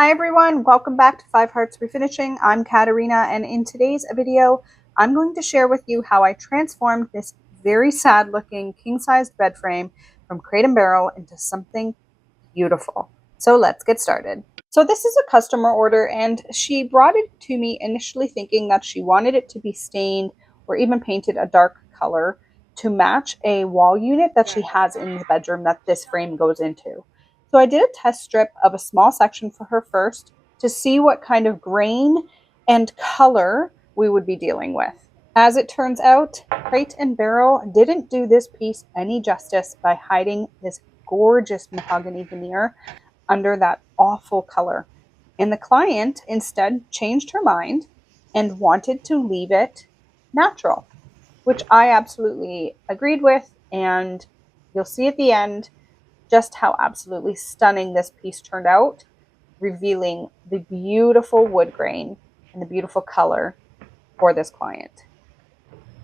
Hi everyone, welcome back to 5 Hearts Refinishing. I'm Katarina, and in today's video, I'm going to share with you how I transformed this very sad looking king-sized bed frame from Crate and Barrel into something beautiful. So let's get started. So this is a customer order, and she brought it to me initially thinking that she wanted it to be stained or even painted a dark color to match a wall unit that she has in the bedroom that this frame goes into. So I did a test strip of a small section for her first to see what kind of grain and color we would be dealing with. As it turns out, Crate and Barrel didn't do this piece any justice by hiding this gorgeous mahogany veneer under that awful color. And the client instead changed her mind and wanted to leave it natural, which I absolutely agreed with. And you'll see at the end just how absolutely stunning this piece turned out, revealing the beautiful wood grain and the beautiful color for this client.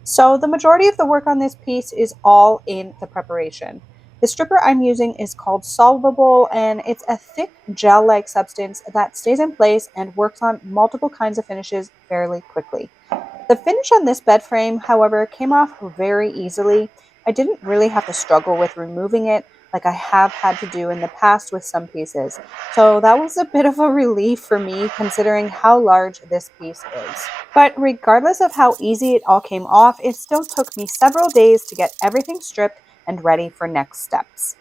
So the majority of the work on this piece is all in the preparation. The stripper I'm using is called Soluble, and it's a thick gel-like substance that stays in place and works on multiple kinds of finishes fairly quickly. The finish on this bed frame, however, came off very easily. I didn't really have to struggle with removing it like I have had to do in the past with some pieces. So that was a bit of a relief for me considering how large this piece is. But regardless of how easy it all came off, it still took me several days to get everything stripped and ready for next steps.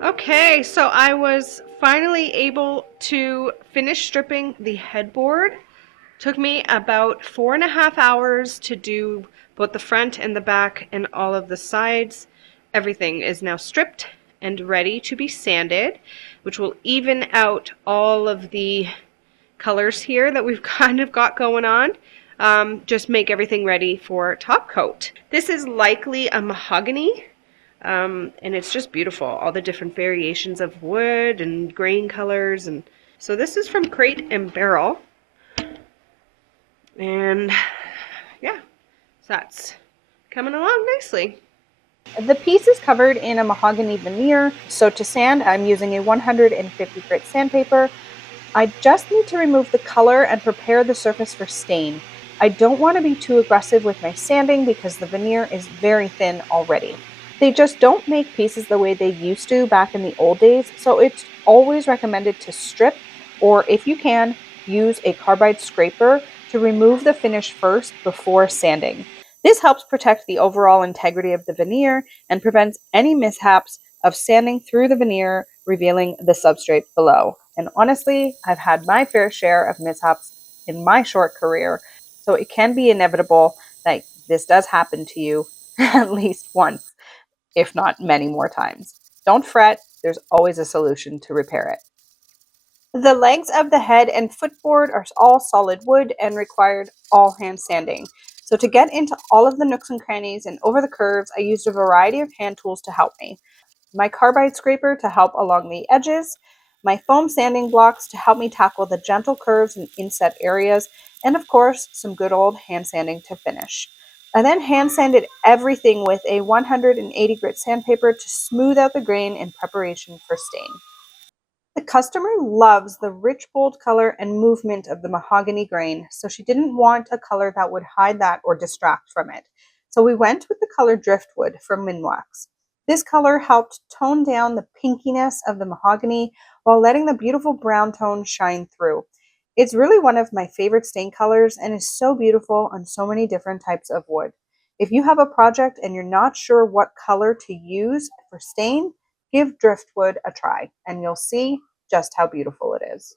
Okay, so I was finally able to finish stripping the headboard. Took me about 4.5 hours to do both the front and the back and all of the sides. Everything is now stripped and ready to be sanded, which will even out all of the colors here that we've kind of got going on. Just make everything ready for top coat. This is likely a mahogany. And it's just beautiful, all the different variations of wood and grain colors. And so this is from Crate and Barrel, and yeah, so that's coming along nicely. The piece is covered in a mahogany veneer, so to sand I'm using a 150 grit sandpaper. I just need to remove the color and prepare the surface for stain. I don't want to be too aggressive with my sanding because the veneer is very thin already. They just don't make pieces the way they used to back in the old days, so it's always recommended to strip, or if you can, use a carbide scraper to remove the finish first before sanding. This helps protect the overall integrity of the veneer and prevents any mishaps of sanding through the veneer, revealing the substrate below. And honestly, I've had my fair share of mishaps in my short career, so it can be inevitable that this does happen to you at least once, if not many more times. Don't fret, there's always a solution to repair it. The legs of the head and footboard are all solid wood and required all hand sanding. So to get into all of the nooks and crannies and over the curves, I used a variety of hand tools to help me. My carbide scraper to help along the edges, my foam sanding blocks to help me tackle the gentle curves and inset areas, and of course, some good old hand sanding to finish. I then hand sanded everything with a 180 grit sandpaper to smooth out the grain in preparation for stain. The customer loves the rich, bold color and movement of the mahogany grain, so she didn't want a color that would hide that or distract from it. So we went with the color Driftwood from MinWax. This color helped tone down the pinkiness of the mahogany while letting the beautiful brown tone shine through. It's really one of my favorite stain colors and is so beautiful on so many different types of wood. If you have a project and you're not sure what color to use for stain, give Driftwood a try and you'll see just how beautiful it is.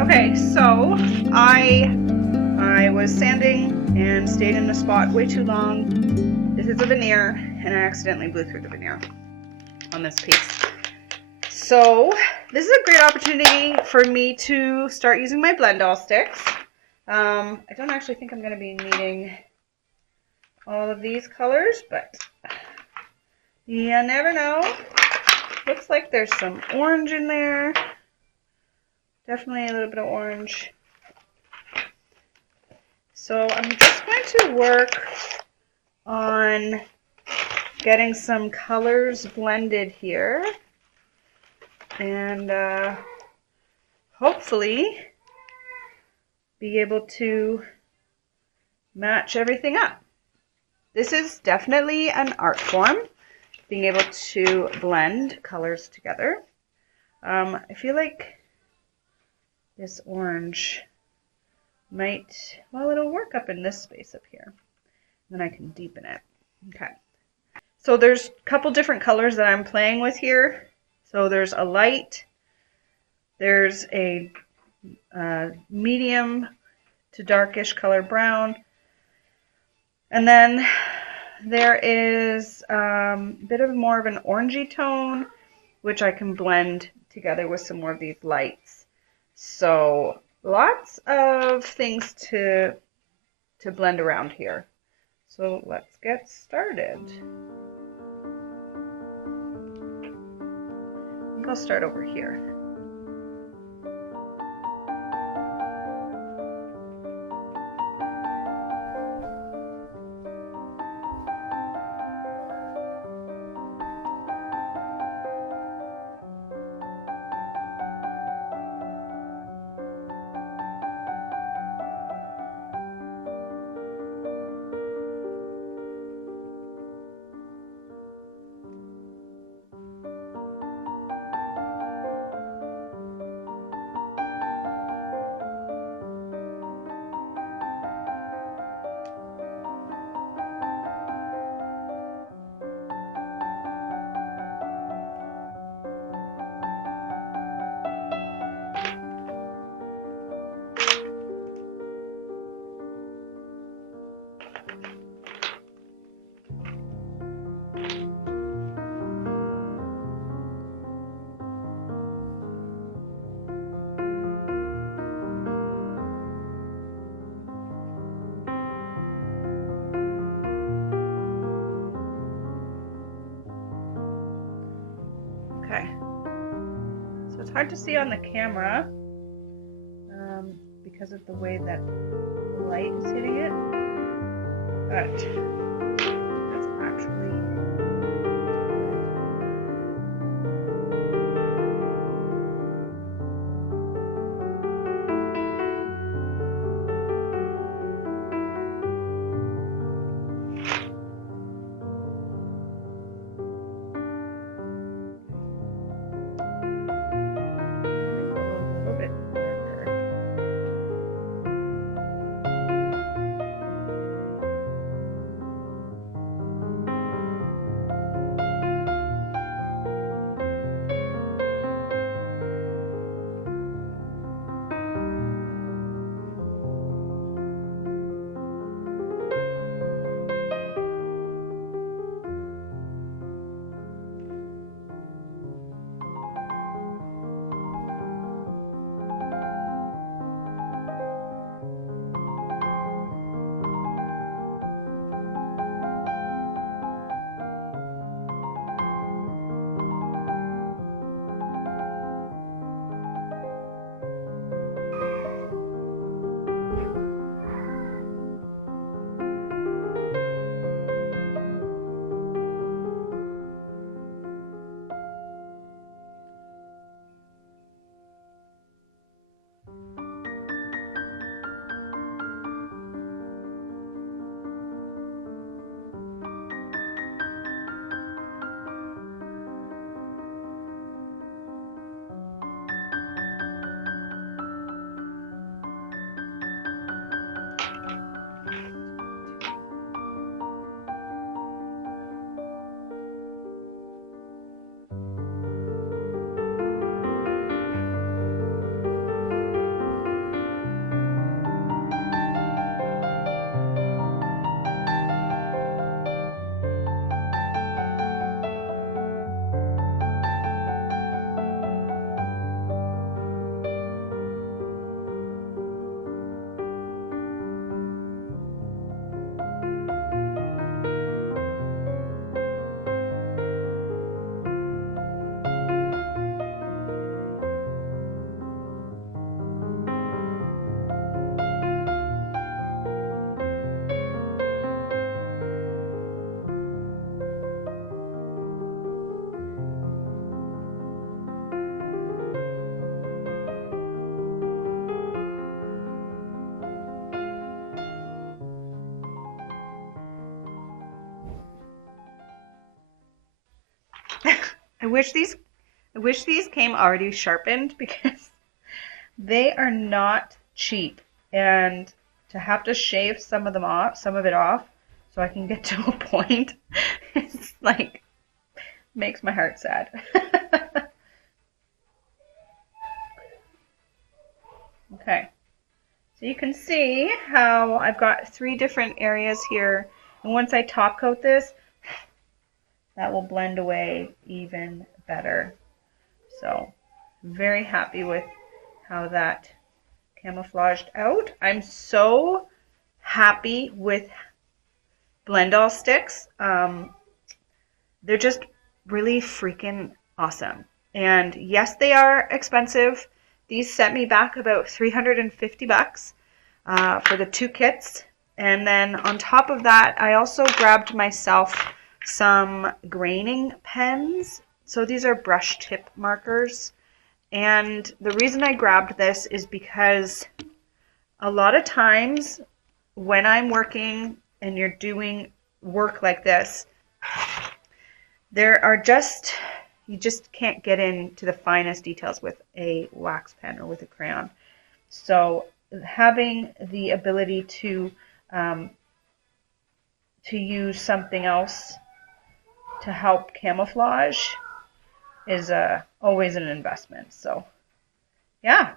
Okay, so I was sanding and stayed in the spot way too long. This is a veneer, and I accidentally blew through the veneer on this piece. So this is a great opportunity for me to start using my Blendal sticks. I don't actually think I'm going to be needing all of these colors, but you never know. Looks like there's some orange in there. Definitely a little bit of orange. So I'm just going to work on getting some colors blended here. And hopefully be able to match everything up. This is definitely an art form, being able to blend colors together. I feel like this orange might, well, it'll work up in this space up here. Then I can deepen it. Okay. So there's a couple different colors that I'm playing with here. So there's a light, there's a medium to darkish color brown, and then there is a bit of more of an orangey tone, which I can blend together with some more of these lights. So lots of things to blend around here. So let's get started. I think I'll start over here. Okay, so it's hard to see on the camera because of the way that the light is hitting it, but that's actually wish these came already sharpened because they are not cheap, and to have to shave some of it off so I can get to a point, it's like makes my heart sad. Okay, so you can see how I've got 3 different areas here, and once I top coat this, that will blend away even better. So very happy with how that camouflaged out. I'm so happy with Blendal sticks. They're just really freaking awesome. And yes, they are expensive. These set me back about $350 for the 2 kits. And then on top of that, I also grabbed myself some graining pens. So these are brush tip markers. And the reason I grabbed this is because a lot of times when I'm working and you're doing work like this, you just can't get into the finest details with a wax pen or with a crayon. So having the ability to use something else to help camouflage is always an investment. So yeah,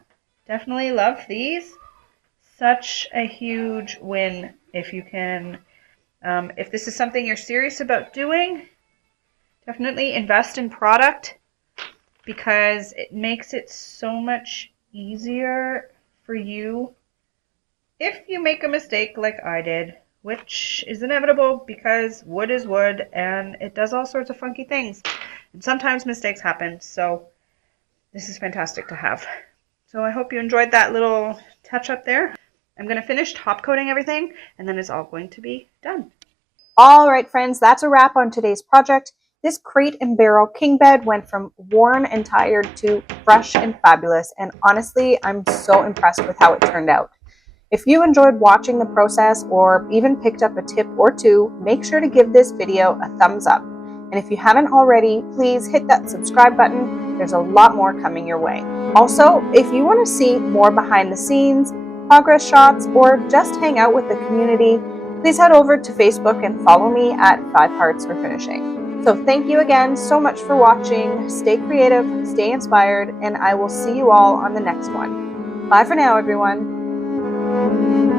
definitely love these. Such a huge win if you can, if this is something you're serious about doing, definitely invest in product because it makes it so much easier for you if you make a mistake like I did, which is inevitable because wood is wood and it does all sorts of funky things. And sometimes mistakes happen, so this is fantastic to have. So I hope you enjoyed that little touch up there. I'm going to finish top coating everything and then it's all going to be done. All right, friends, that's a wrap on today's project. This crate and barrel king bed went from worn and tired to fresh and fabulous, and honestly, I'm so impressed with how it turned out. If you enjoyed watching the process or even picked up a tip or two, make sure to give this video a thumbs up. And if you haven't already, please hit that subscribe button. There's a lot more coming your way. Also, if you want to see more behind the scenes, progress shots, or just hang out with the community, please head over to Facebook and follow me at 5 Hearts Refinishing. So thank you again so much for watching. Stay creative, stay inspired, and I will see you all on the next one. Bye for now, everyone.